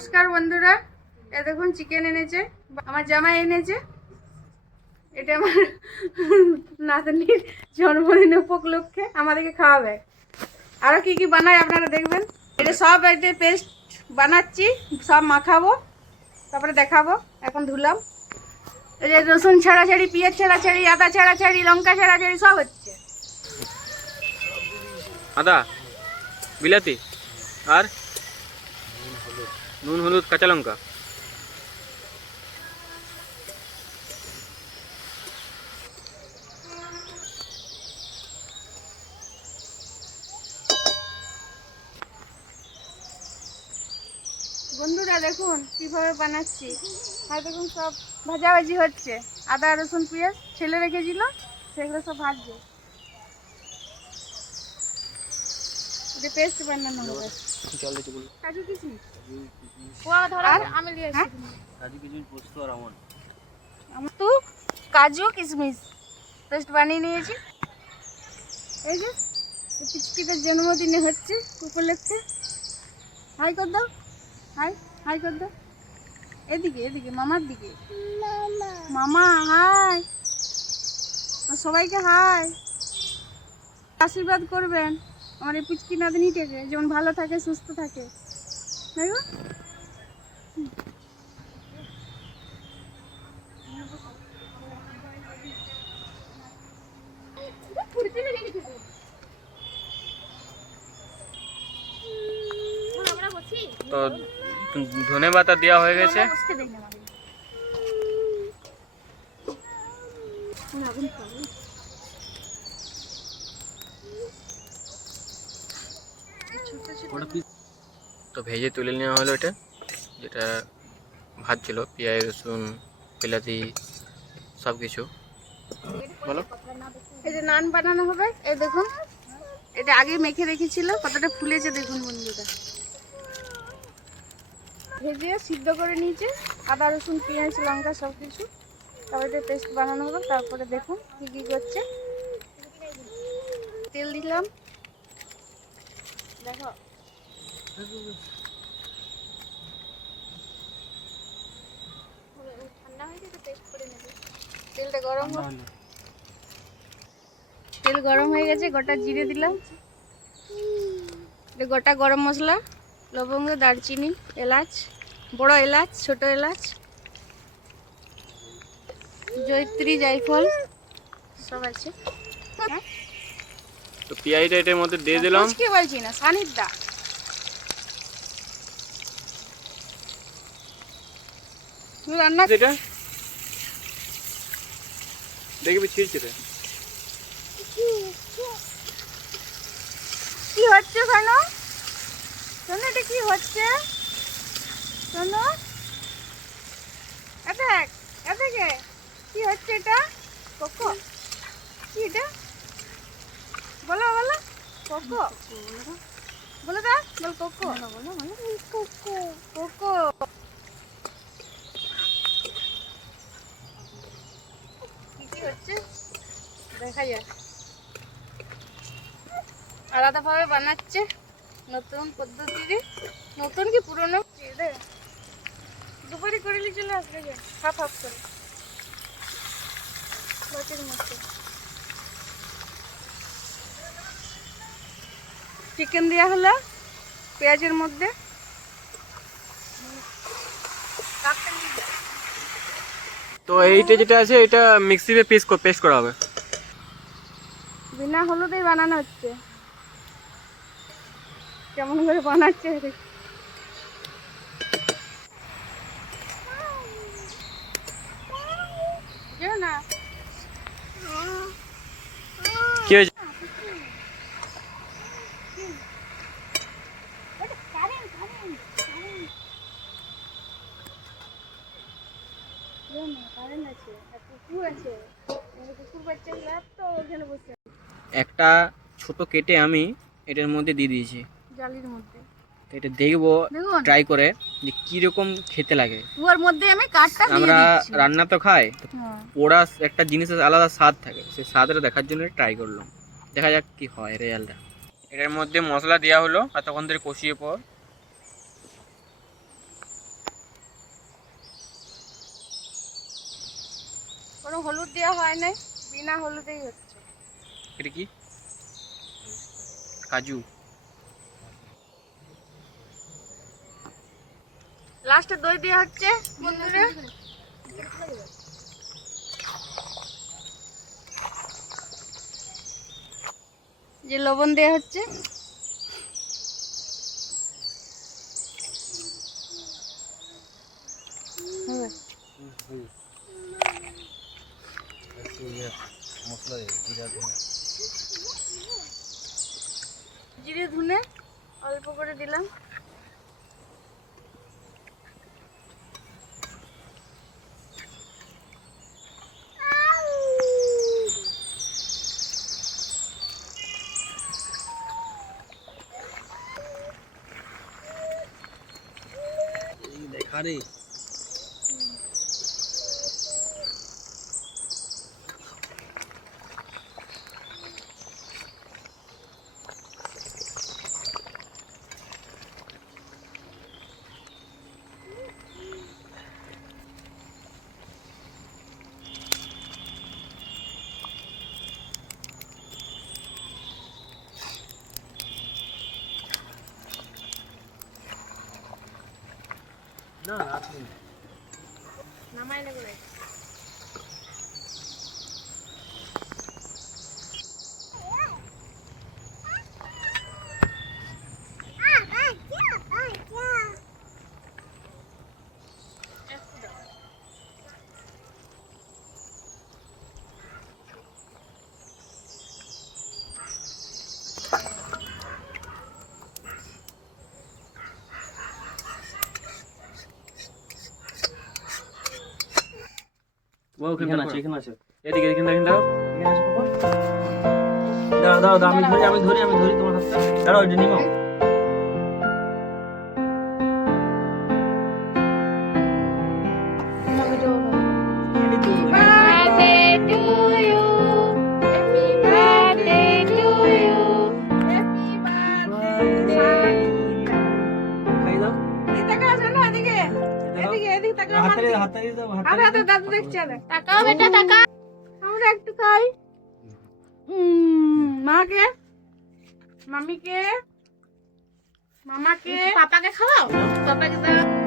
নমস্কার বন্ধুরা, এ দেখুন চিকেন এনেছে, আমার জামাই এনেছে। এটা আমার নাতনির জন্মদিন উপলক্ষে আমাদেরকে খাওয়াবে। আরো কি কি বানায় আপনারা দেখবেন। এটা সব একটা পেস্ট বানাচ্ছি, সব মাখাবো, তারপরে দেখাবো। এখন ধুলাম। এই যে রসুন ছাড়াছাড়ি, পেঁয়াজ ছাড়াছাড়ি, আদা ছাড়াছাড়ি, লঙ্কা ছাড়াছাড়ি সব হচ্ছে। আদা, বিলাতি আর নুন, হলুদ, কাঁচা লঙ্কা। বন্ধুরা দেখুন কিভাবে বানাচ্ছি। আর দেখুন সব ভাজাভাজি হচ্ছে। আদা রসুন পেঁয়াজ ছেলে রেখেছিল, সেগুলো সব ভাজছে। এটা পেস্ট বানানো হবে। কাজু কিশমিশ আর আমি নিয়ে এসেছি। আমি তো কাজু কিশমিশ পেস্ট বানিয়ে নিয়েছি। এই যে পিচকিটার জন্মদিনে হচ্ছে উপলক্ষে। হাই কর দাও, হাই হাই কর দাও। এদিকে এদিকে মামার দিকে, মামা হাই, সবাইকে হাই। আশীর্বাদ করবেন আমার এই পুচকি নাতনিটাকে, যেমন ভালো থাকে সুস্থ থাকে। দেখো তো ধনে পাতা দেওয়া হয়ে গেছে। তো ভেজে তুলে নেওয়া হলো এটা, যেটা ভাজছিল পেঁয়াজ রসুন বিলাতি সব কিছু। বলো। এই যে নান বানানো হবে। এই দেখুন এটা আগে মেখে রেখেছিল, কতটা ফুলেছে দেখুন বন্ধুরা। ভেজে সিদ্ধ করে নিয়েছে আদা রসুন পেঁয়াজ লঙ্কা সব কিছু। তারপরে পেস্ট বানানো হবে। তারপরে দেখুন কি কি করছে। তেল দিলাম, দেখো ঠান্ডা হয়ে গেছে, পেস্ট করে নেবে। তেলটা গরম হবে, তেল গরম হয়ে গেছে। গোটা জিরে দিলাম, গোটা গরম মশলা, লবঙ্গ দারচিনি এলাচ, বড় এলাচ ছোট এলাচ, জয়ত্রী জায়ফল সব আছে। তো পেঁয়াজটা এটার মধ্যে দিয়ে দিলাম। কি বলছি না সানির দা রান্না এটা দেখবি ছিড়ছিড়ে কি হচ্ছে শোনো, শোনো এটা কি হচ্ছে, শোনো দেখ এদিকে কি হচ্ছে এটা। কোকো কি এটা বলো বলো, কোকো বলে দা, বল কোকো বলো বলো কোকো কোকো। কি কি হচ্ছে দেখা যায়। আলাদাভাবে বানাচ্ছে নতুন পদ্ধতিতে। নতুন কি পুরনো দুপুরে করিলে চলে আসবে, হাফ হাফ করে বাটির মধ্যে। চিকেন দেওয়া হলো পেঁয়াজের মধ্যে। তো এইটা যেটা আছে এটা মিক্সিতে পেস্ট করা হবে। বিনা হলুদেই বানানো হচ্ছে। কেমন করে বানাচ্ছে না। কি হয়েছে? একটা ছোট কেটে আমি এটার মধ্যে দিয়ে দিয়েছি জালির মধ্যে। তো এটা দেখবো ট্রাই করে যে কিরকম খেতে লাগে। ওর মধ্যে আমি কাঠটা দিয়ে আমরা দিচ্ছি। রান্না তো খাই, ওরা একটা জিনিসের আলাদা স্বাদ থাকে, সেই স্বাদটা দেখার জন্য ট্রাই করলাম। দেখা যাক কি হয় রেজাল্টটা। এটার মধ্যে মশলা দেওয়া হলো আর তখন ধরে কষিয়ে পর কোনো হলুদ দেওয়া হয় নাই, বিনা হলুদেই হচ্ছে। এটা কি? কাজু। লাস্টে দই দেওয়া হচ্ছে বন্ধুরা। যে লবণ দেওয়া হচ্ছে। হবে। জিরে ধুনে অল্প করে দিলাম। দেখা রে না আপনি নামাই নেব না। এখানে আছে এখানে আছে এদিকে এখানে দাও। এখানে আছে পাপা দাঁড়াও দাঁড়াও দাঁড়াও, আমি ধরি তোমার হাতটা দাঁড়াও এটা নিমাও Birthday to you. Happy birthday to you. Happy birthday. খাই দাও এদিকে তাকাও, শোনো, এদিকে। এদিকে তাকাও, আমার হাতে দিকে। হাতে দাও হাতে দাদু দেখছে না। তাকাও বেটা, তাকাও। আমরা একটু খাই। মাকে, মামিকে, মামাকে, পাপাকে খাওয়াও। পাপাকে দাও।